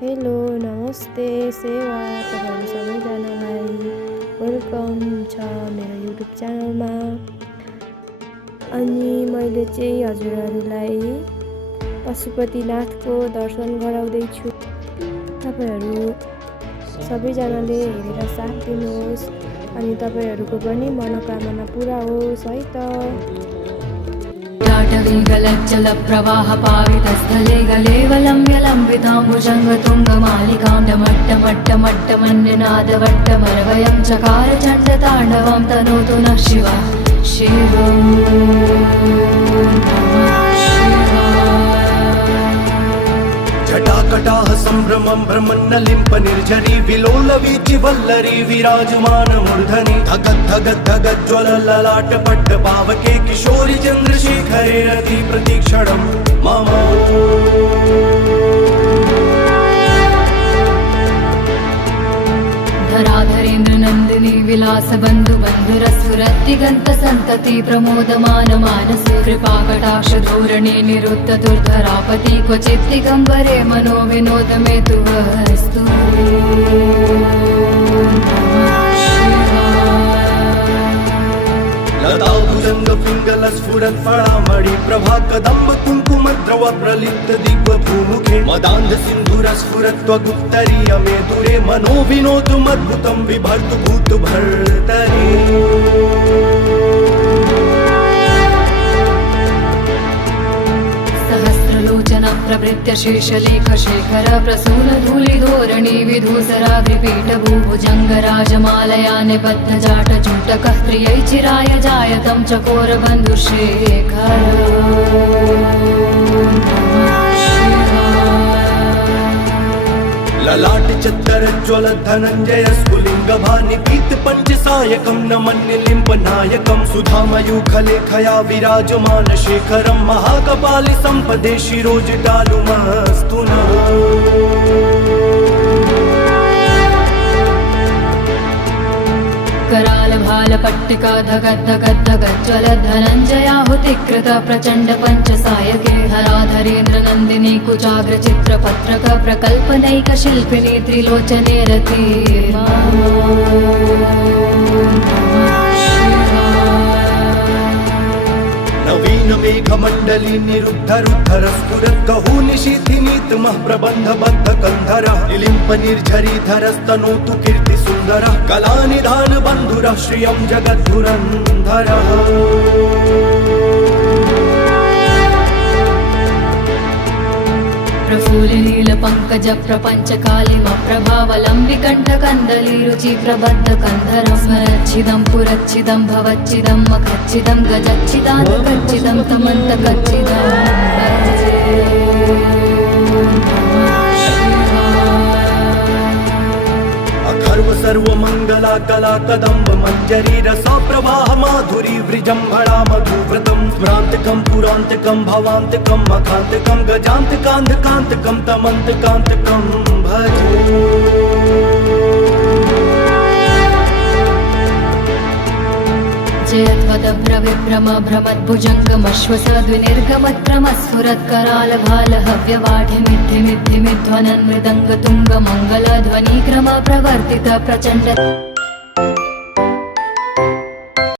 Hello नमस्ते सेवा तपाईँहरू सबैजनालाई वेलकम छ मेरो युट्युब च्यानलमा अनि मैले चाहिँ हजुरहरूलाई पशुपतिनाथको दर्शन गराउँदैछु तपाईँहरू सबैजनाले हेरेर साथ दिनुहोस् अनि तपाईँहरूको पनि मनोकामना पुरा होस् है त टाटवीगलज्जलप्रवाहपावितस्थले गलेवलम्ब्यलम्बिताम्बुजङ्गतुङ्गमालिकाण्डमट्टमट्टमट्टमन्यनादवट्टमरवयं चकार चण्डताण्डवं तनोतु नः शिवा शिवम् ఉత్సాహ సంభ్రమం బ్రహ్మన్నలింప నిర్జరి విలోల వీచి వల్లరి విరాజమాన మూర్ధని తగద్ధగద్ధగజ్వలలాట పట్ట పావకే కిశోరి చంద్రశేఖరే రతి ప్రతీక్షణం మమ శ్రీ విలాస బంధు బంధుర సురత్తిగంత సంతతి ప్రమోదమాన మానసు కృపాకటాక్ష ధోరణి నిరుద్ధ దుర్ధరాపతి క్వచిత్తి గంబరే మనో వినోదమే తు హస్తు स्फुरत फळामळी प्रभा कदंब कुंकुम द्रव प्रलिप्त दिग्व भूमुखे मदान्ध सिंधुर स्फुरत्व गुप्तरीय मे दुरे मनो विनोद मद्भुतम विभर्त भूत भर्तरी प्रभृत्य शेषलेखशेखर प्रसूनधूलिधोरणी विधूसराग्रिपीठभुभुजङ्गराजमालया निबनजाटजुण्टक प्रियै चिराय जायतं चकोरबन्धुशेख धनञ्जय स्फुलिङ्गभानिपीतपञ्चसायकं नमन्य लिम्पनायकं सुधामयूखलेखया विराजमान शेखरम महाकपाल संपदे शिरोज डालुमस्तु नमो। कराल भाल पट्टिका धगद् धगद् धगज्ज्वल धनञ्जयाहुतिकृत प्रचण्ड पञ्चसायके हराधरेन्द्र नन्दिनी कुचाग्र चित्रपत्रक प्रकल्पनैक शिल्पिनी त्रिलोचने रति नवीन मेघमण्डली निरुद्ध रुद्धर स्फुरत् गहू निशीथिनीतमः प्रबन्ध बद्ध कन्धरः निलिम्प निर्झरीधरस्तनोतु कीर्ति सुन्दरः कलानिधान बन्धुरः श्रियं जगद्धुरन्धरः పంకజ ప్రపంచ కాళిమ ప్రభావలంబికంఠ కందలీరుచి ప్రబద్ధ కందరం. స్మరచ్చిదం పురచ్చిదం భవచ్చిదం మఖచ్చిదం గజచ్చిదాత ఖచ్చితం తమంత ఖచ్చితం सर्वमङ्गलाकला कदम्ब मञ्जरीरसप्रवाह माधुरी वृजम्भरा मधुव्रतं स्म्रान्तकं पुरान्तकं भवान्तकम् अकान्तकं गजान्तकान्तकान्तकं तमन्तकान्तकम् जयध्वदभ्रविभ्रम भ्रमद्भुजङ्गमश्वसद्विनिर्गमत्क्रमस्फुरत्कराल भाल हव्यवाढिमिद्धिमिद्धिमिध्वनन् मृदङ्गतुङ्गमङ्गलध्वनिक्रम प्रवर्तित प्रचण्ड